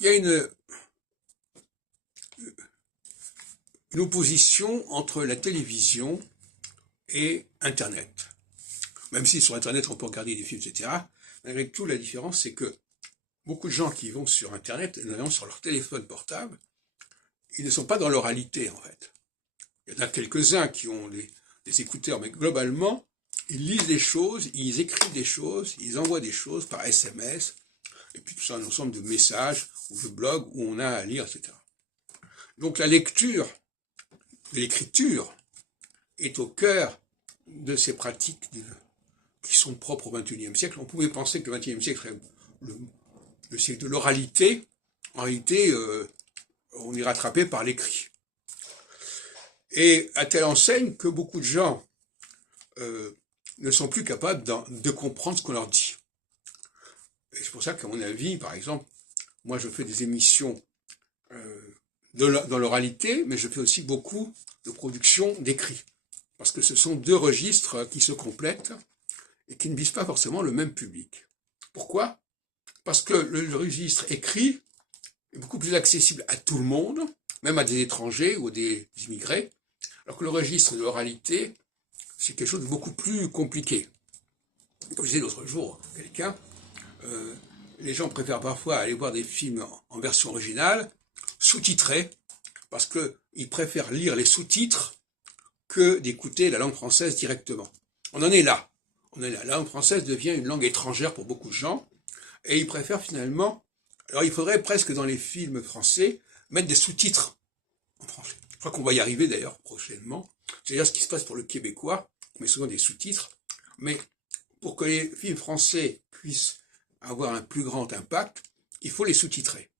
il y a une opposition entre la télévision et Internet. Même si sur Internet on peut regarder des films, etc. Malgré tout, la différence, c'est que beaucoup de gens qui vont sur Internet, notamment sur leur téléphone portable, ils ne sont pas dans l'oralité, en fait. Il y en a quelques-uns qui ont des écouteurs, mais globalement, ils lisent des choses, ils écrivent des choses, ils envoient des choses par SMS, et puis tout ça, un ensemble de messages ou de blogs où on a à lire, etc. Donc la lecture, l'écriture, est au cœur de ces pratiques qui sont propres au XXIe siècle. On pouvait penser que le XXIe siècle serait le siècle de l'oralité. En réalité, on est rattrapé par l'écrit. Et à telle enseigne que beaucoup de gens ne sont plus capables de comprendre ce qu'on leur dit. Et c'est pour ça qu'à mon avis, par exemple, moi je fais des émissions dans l'oralité, mais je fais aussi beaucoup de production d'écrit. Parce que ce sont deux registres qui se complètent et qui ne visent pas forcément le même public. Pourquoi? Parce que le registre écrit est beaucoup plus accessible à tout le monde, même à des étrangers ou des immigrés, alors que le registre de l'oralité, c'est quelque chose de beaucoup plus compliqué. Comme je disais l'autre jour, quelqu'un, les gens préfèrent parfois aller voir des films en version originale, sous-titrés, parce qu'ils préfèrent lire les sous-titres que d'écouter la langue française directement. On en est là. La langue française devient une langue étrangère pour beaucoup de gens, et ils préfèrent finalement... Alors il faudrait presque dans les films français mettre des sous-titres en français. Je crois qu'on va y arriver d'ailleurs prochainement. C'est d'ailleurs ce qui se passe pour le québécois, on met souvent des sous-titres, mais pour que les films français puissent avoir un plus grand impact, il faut les sous-titrer.